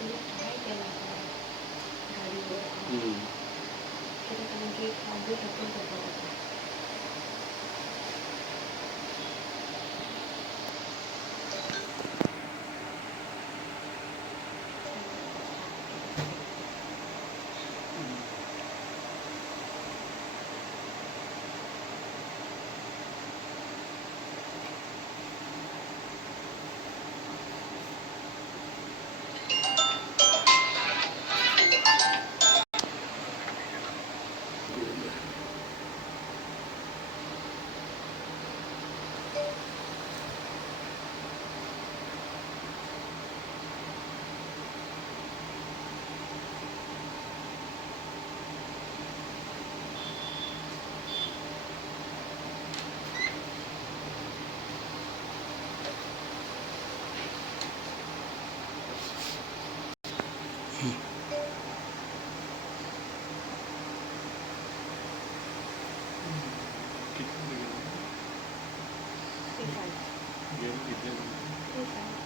काय केलं आता गाडीवर हं. kita कारण की खाद्य टाकून करतो आता किती ठीक आहे गेम किती ठीक आहे